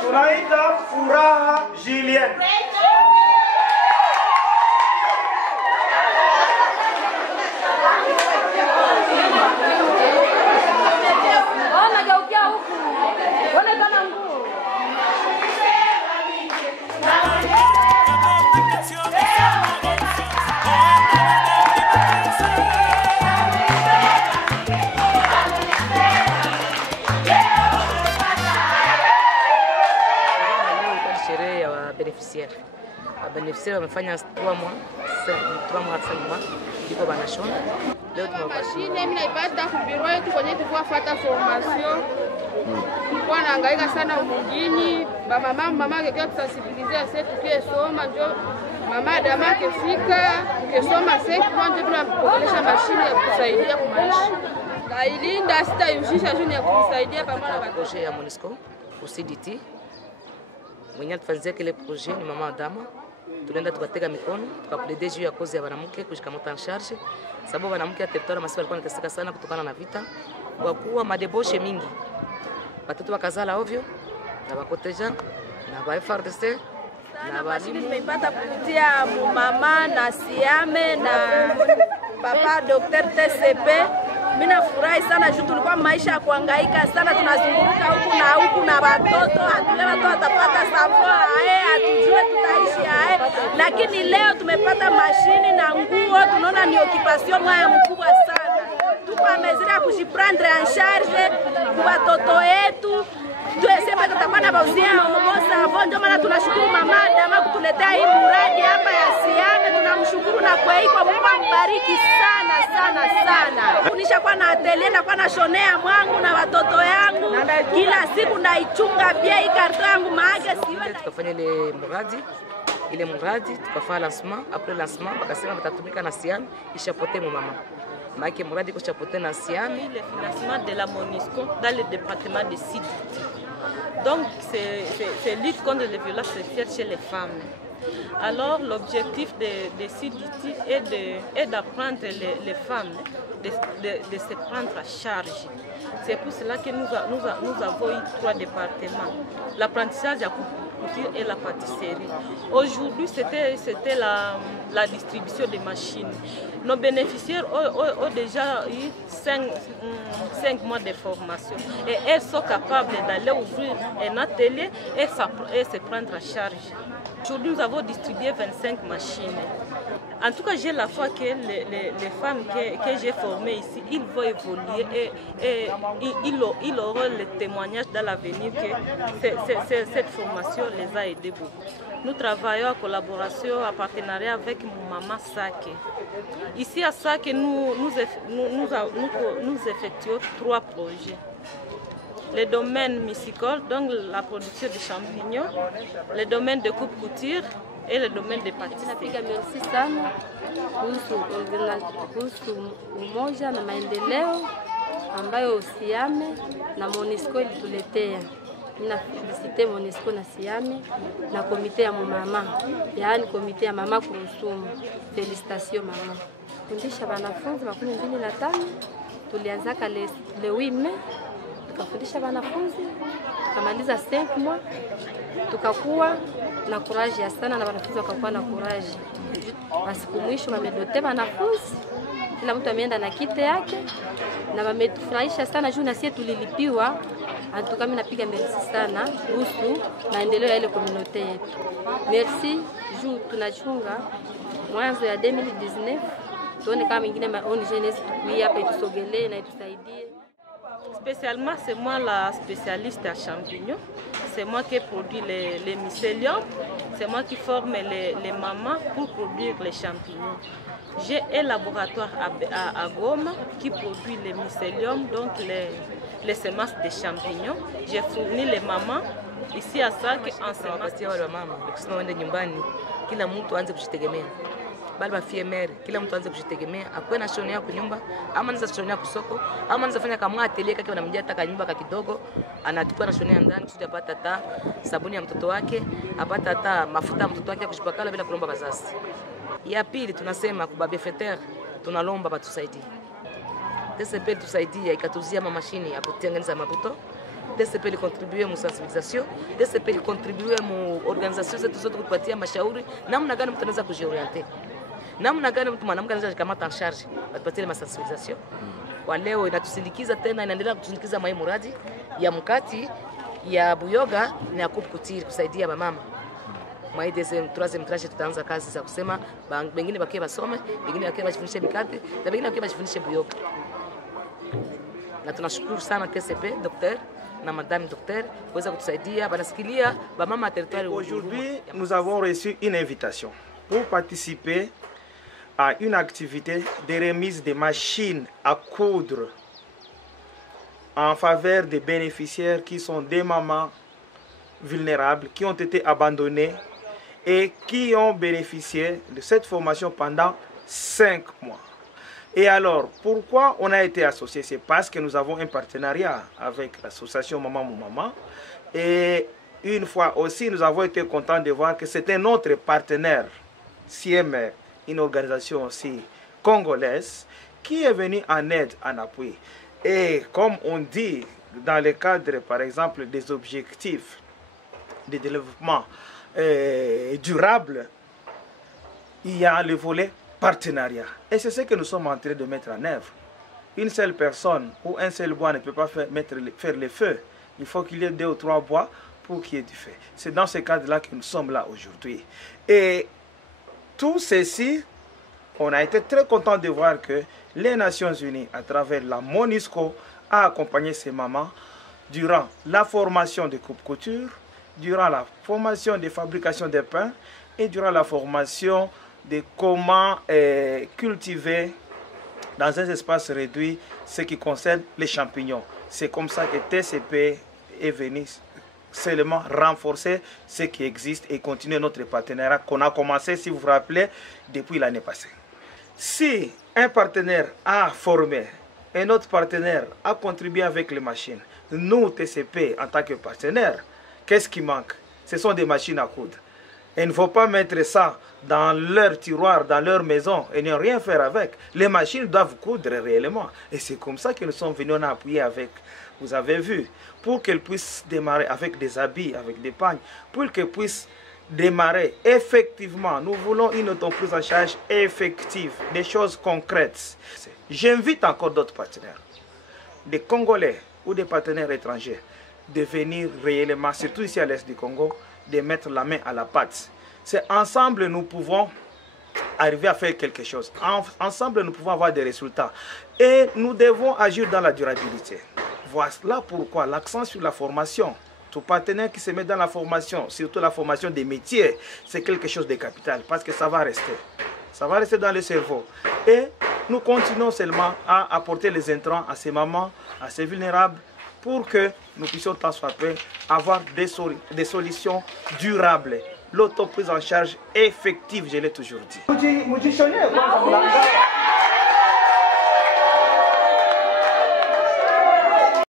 Tunaita Furaha Julien. Beneficiaire wamefanya 3 mois 5 mois iko banashona. Leo mashine mimi naipata kubiro yetu kwenye tufuata formation. Kwa naangaika sana mjini, mama yake kusensibiliser sasa tukisoma ndio mama dama kifika ukisoma sasa kwanza tunapokelesha mashine ya kusaidia kwa maisha. Kailinda sitayushisha juu ya kusaidia pamoja na projet ya MONUSCO au CDT. Mwenye tufanzia kile projet ni mama dama. Tulienda tukatega mikono, tukaplede juu ya kozi ya wanamke kushikamata en charge. Sababu wanamke ya territoire Masisi walikuwa wanateseka sana kutokana na vita. Kwa kuwa madeboshe mingi. Watoto wakazala ovyo na wakoteja na ba FARDC na walimu. Nimepata kupitia mama na Siame na papa Dr. TCP. Mimi nafurahi sana juu tulikuwa maisha ya kuhangaika sana, tunazunguruka huku na watoto, hatujue watoto watapata savoir, hatujue tutaishi lakini leo tumepata mashini na nguo, tunaona ni occupation moja mkubwa sana. Tuko amezira kujiprendre en charge kwa watoto wetu. Tuesema tutakuwa na bauzia momosa, ndio maana tunashukuru mama dama kutuletea hii mradi hapa ya Siame. Tunamshukuru na kwa hiko Mungu ambariki sana. Kunisha kwa na atelier na kwa na shonea mwangu na watoto yangu. Kila siku naichunga pia hii karto yangu maage siwe. Tukafanya ile mradi tukafanya lancement. Après lancement bakasema batatumika na Siame ishapote mu mama. Maake mradi ko chapote na Siame. Le financement de la MONUSCO dans le département de Sud-Kivu. Donc c'est lutte contre les violences sexuelles chez les femmes. Alors l'objectif de CDT est d'apprendre les femmes de se prendre à charge. C'est pour cela que nous avons eu 3 départements. L'apprentissage à couture et la pâtisserie. Aujourd'hui, c'était la distribution des machines. Nos bénéficiaires ont déjà eu 5 mois de formation. Et elles sont capables d'aller ouvrir un atelier et se prendre à charge. Aujourd'hui, nous avons distribué 25 machines. En tout cas, j'ai la foi que les femmes que j'ai formées ici, ils vont évoluer et ils auront le témoignage dans l'avenir que cette formation les a aidés beaucoup. Nous travaillons en collaboration, en partenariat avec Maman Sake. Ici à Sake, nous effectuons 3 projets. Le domaine musicole, donc la production de champignons, le domaine de coupe-couture et le domaine de pâtisserie. Merci sana kuhusu umoja na maendeleo ambayo Siame na MONUSCO ilituletea. Nina felicite MONUSCO na Siame na komite ya mama, yaani komite ya mama Kurusumu. Felicitation mama. Fundisha wanafunzi 25 tulianzaka le 8 Mei. Tukafundisha wanafunzi, tukamaliza 5 mois, tukakuwa na courage ya sana na wanafunzi wakakuwa na courage. Basiku mwisho wamedote wanafunzi, kila mtu ameenda na kite yake na wametufurahisha sana juu na sisi tulilipiwa. Antuka mimi napiga merci sana kuhusu maendeleo ya ile community yetu. Merci juu tunachunga mwanzo ya 2019 tuone kama mingine maoni jeunesse tukuia hapa itusogelee na itusaidie. Spécialement, c'est moi la spécialiste en champignons. C'est moi qui produis les mycéliums. C'est moi qui forme les mamans pour produire les champignons. J'ai un laboratoire à Goma qui produit les mycéliums, donc les semences de champignons. J'ai fourni les mamans ici à Sake en semences. Kila mtu aanze kujitegemea. Bali bafie mere, kila mtu aanze kujitegemea, akwe na shonea kwa nyumba, ama anaweza shonea kwa soko, ama anaweza fanya kama atelier kake wanamjia taka nyumba ka kidogo, anachukua na shonea ndani kusudi apate hata sabuni ya mtoto wake, apate hata mafuta ya mtoto wake ya kujipakala bila kulomba wazazi. Ya pili tunasema kwa bienfaiteur, tunalomba batusaidie. TCP tusaidia ikatuzia mashini ya kutengeneza mabuto. TCP likontribue mu sensibilisation, TCP likontribue mu organisation zetu zote kutupatia mashauri namna gani mtu anaweza kujiorienter. Namna gani mtu mwanamke anaweza kukamata en charge, batupatie ma sensibilisation. Kwa leo inatusindikiza tena, inaendelea kutusindikiza mwa muradi ya mkati ya Buyoga na Coupe Couture kusaidia mama. Mwa hii troisième tranche tutaanza kazi za kusema wengine bakie basome, wengine bakie bajifundishe mikati, na wengine bakie bajifundishe Buyoga. Na tunashukuru sana TCP docteur na madame docteur kuweza kutusaidia banasikilia ba mama territoire. Aujourd'hui, nous avons reçu une invitation pour participer à une activité de remise de machines à coudre en faveur des bénéficiaires qui sont des mamans vulnérables qui ont été abandonnées et qui ont bénéficié de cette formation pendant 5 mois. Et alors, pourquoi on a été associé? C'est parce que nous avons un partenariat avec l'association Maman Mon Maman. Et une fois aussi, nous avons été contents de voir que c'était notre partenaire, CMR, une organisation aussi congolaise, qui est venue en aide, en appui. Et comme on dit, dans le cadre, par exemple, des objectifs de développement durable, il y a le volet partenariat. Et c'est ce que nous sommes en train de mettre en œuvre. Une seule personne ou un seul bois ne peut pas faire le feu. Il faut qu'il y ait 2 ou 3 bois pour qu'il y ait du feu. C'est dans ce cadre-là que nous sommes là aujourd'hui. Et tout ceci, on a été très content de voir que les Nations Unies, à travers la MONUSCO, a accompagné ces mamans durant la formation de coupe couture, durant la formation de fabrication de pain et durant la formation de comment cultiver dans un espace réduit ce qui concerne les champignons. C'est comme ça que TCP est venu seulement renforcer ce qui existe et continuer notre partenariat qu'on a commencé, si vous vous rappelez, depuis l'année passée. Si un partenaire a formé, un autre partenaire a contribué avec les machines, nous, TCP, en tant que partenaire, qu'est-ce qui manque? Ce sont des machines à coudre. Il ne faut pas mettre ça dans leur tiroir, dans leur maison et ne rien faire avec. Les machines doivent coudre réellement. Et c'est comme ça que nous sommes venus en appuyer avec, vous avez vu, pour qu'elles puissent démarrer avec des habits, avec des pagnes, pour qu'elles puissent démarrer effectivement. Nous voulons une prise en charge effective, des choses concrètes. J'invite encore d'autres partenaires, des Congolais ou des partenaires étrangers, de venir réellement, surtout ici à l'est du Congo, de mettre la main à la pâte. C'est ensemble nous pouvons arriver à faire quelque chose. Ensemble nous pouvons avoir des résultats. Et nous devons agir dans la durabilité. Voilà pourquoi l'accent sur la formation. Tout partenaire qui se met dans la formation, surtout la formation des métiers, c'est quelque chose de capital parce que ça va rester. Ça va rester dans le cerveau. Et nous continuons seulement à apporter les intrants à ces mamans, à ces vulnérables, pour que nous puissions tant soit peu avoir des solutions durables. L'autoprise en charge effective, je l'ai toujours dit.